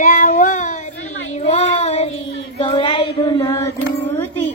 राजस्थळावरी वरी गौराई धुन धुती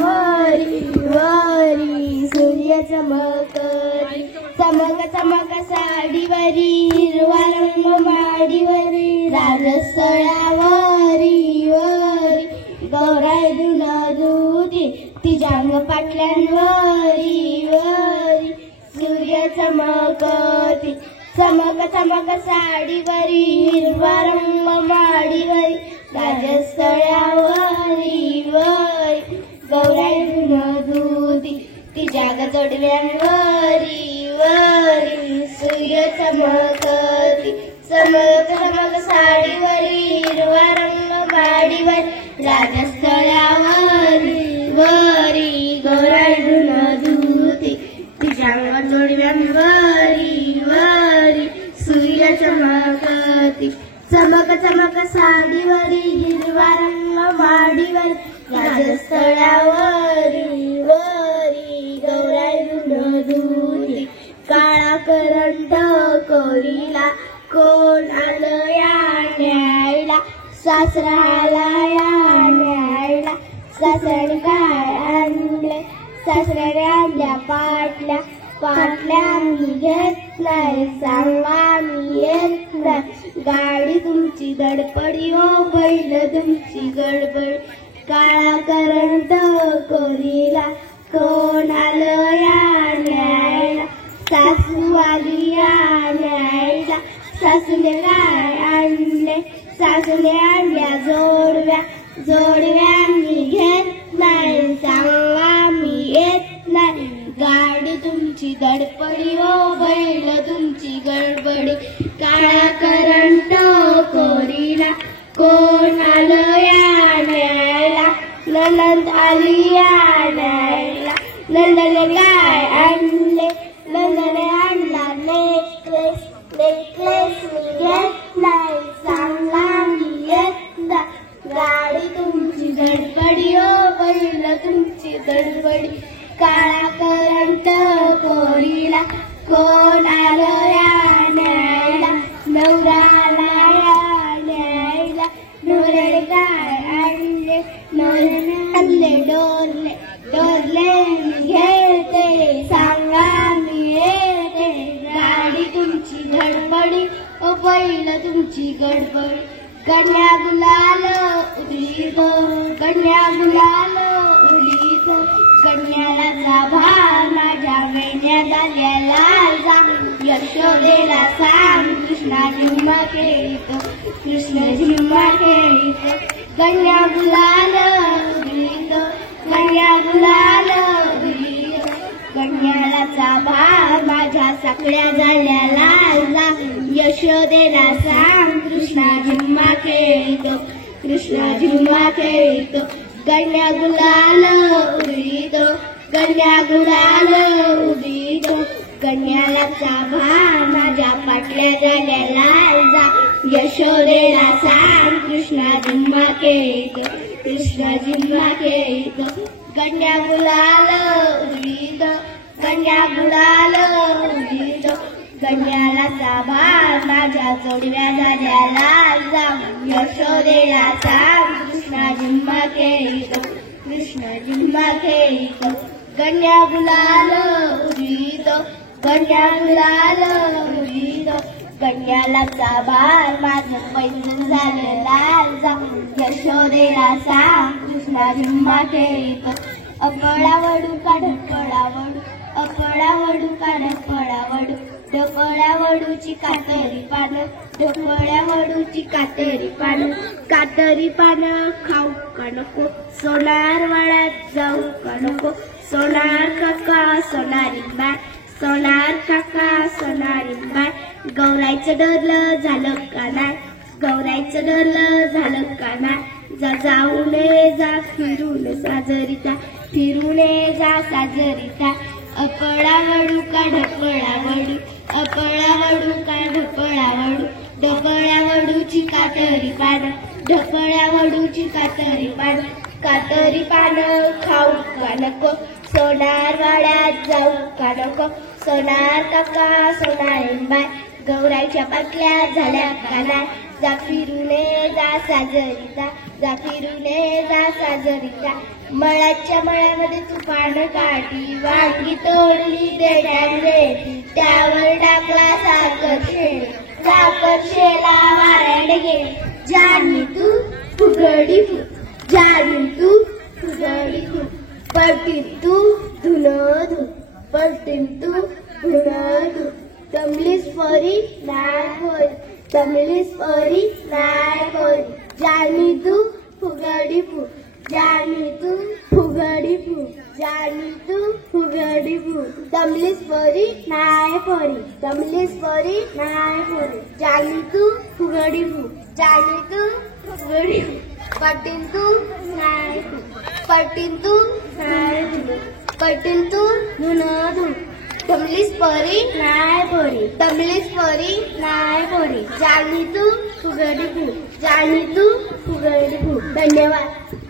वरी वरी सूर्य चमकती चमक चमक साडीवरी हिरवा रंग माडीवरी राजस्थळावरी वरी गौराई धुन धुती तिच्या अंग पाटल्यांवरी वरी सूर्य चमकती चमक चमक साडीवरी हिरवा रंग माडीवरी राजस्थळावरी वरी गौराई धुन धुती तिच्या जोडव्यांवरी वरी सूर्य चमकती चमक चमक साडीवरी हिरवा रंग माडीवरी राजस्थळावरी वरी गौराई धुन धुती तिच्या जोडव्यांवरी वरी सूर्य चमकती चमक चमक साडीवरी हिरवा रंग माडीवरी राजस्थळावरी वरी गौराई धुन धुती काळा करंट कोरीला कोण आलं या न्यायला सासराला या न्यायला सासऱ्याने काय आणले सासऱ्याने आणल्या पाटल्या पाटल्या मी घेत नाही सांगा मी येत नाही गाडी तुमची धडपडी हो बैल तुमची गडबड काळा करंट कोरीला कोण आलं या न्यायला सासू आली या न्यायला सासूने काय आणले सासूने आणल्या जोडव्या जोडव्या मी घेत नाही सांगा मी येत नाही गाडी तुमची धडपडी हो बैल तुमची गडबडी काळा करंट कोरीला कोण आलं या न्यायला नंद आली या न्यायला नंदने काय आणले नंदने आणला नेकलेस नेकलेस मी घेत नाही सांगा मी येत नाही गाडी तुमची धडपडी हो बैल तुमची गडबडी काळा करंट कोरीला कोण आलं या न्यायला नवराला या न्यायला नवऱ्याने काय आणले नवऱ्याने आणले डोरले डोरले मी घेते सांगा मी येते गाडी तुमची धडपडी ओ बैल तुमची गडबडी कन्या गुलाल उडीत कन्या गुलाल उडीत कन्याला भार माझ्या वेण्या झाल्या लाल यशोदेला सांग कृष्णा झिम्मा खेळीत कृष्ण झिम्मा खेळीत कन्या गुलाल उडीत कन्या गुलाल उडीत कन्याला भार माझ्या सगळ्या झाल्या लाल यशोदेला सांग कृष्णा झिम्मा खेळीत कृष्ण झिम्मा खेळीत कन्या गुलाल उडीत कन्या गुलाल उडीत कन्याला भार माझ्या पाटल्या झाल्या लाल यशोदेला सांग कृष्णा झिम्मा खेळीत कृष्ण झिम्मा खेळीत कन्या गुलाल उडीत कन्या गुलाल उडीत कन्याला भार माझ्या जोडव्या झाल्या लाल यशोदेला सांग कृष्णा झिम्मा खेळीत कृष्ण झिम्मा खेळीत कन्या गुलाल उडीत कन्या गुलाल उडीत कन्याला भार माझं पैंजण झालं लाल यशोदेला सांग कृष्णा झिम्मा खेळीत अपळा वडू काढत पळा वडू अपळा वडू काढत पळा वडू ढोकळ्या वडूची कातरी पानं ढोकळ्या वडूची कातरी पानं खाऊ का नको सोनार वाड्यात जाऊ का नको सोनार काका सोनारी बाय सोनार काका सोनारी बाय गौराईचं डरलं झालं का नाही गौराईचं डरलं झालं का नाही जाऊन जा फिरून साजरीता फिरून जा साजरीता अपळा वडू का ढोकळा वडू अपळा वडू का ढोकळा वडू ढोकळ्या वडूची कातरी पानं ढोकळ्या वडूची कातरी पानं खाऊ का नको सोनार वाड्यात जाऊ का नको सोनार काका सोनारे बाय गौराईच्या पाटल्या झाल्या कानाय जा फिरूने जा साजरीचा जा फिरूने जा साजरीचा मळाच्या मळ्यामध्ये तुफान काठी वांगी तोडली देठी त्यावर टाकला साखर शेला वाऱ्याने गेली जानी तू फुगडी फुग जानी तू फुगडी फुग पलटीन तू धुणं धु पलटीन तू धुणं धु तमलीस परी नाय होय तमलीस परी नाय होय जानी तू फुगडी फुग जानी तू फुगडी फुग जानी तू फुगडी फुग तमलीस परी नाय परी तमलीस परी नाय परी जानी तू फुगडी फुग जानी तू फुगडी फुग पलटीन तू नाय फुग पलटीन तू नाय फुग पलटीन तू धुणं धु तमलीस परी नाय परी तमलीस परी नाय परी जानी तू फुगडी फुग जानी तू फुगडी फुग धन्यवाद.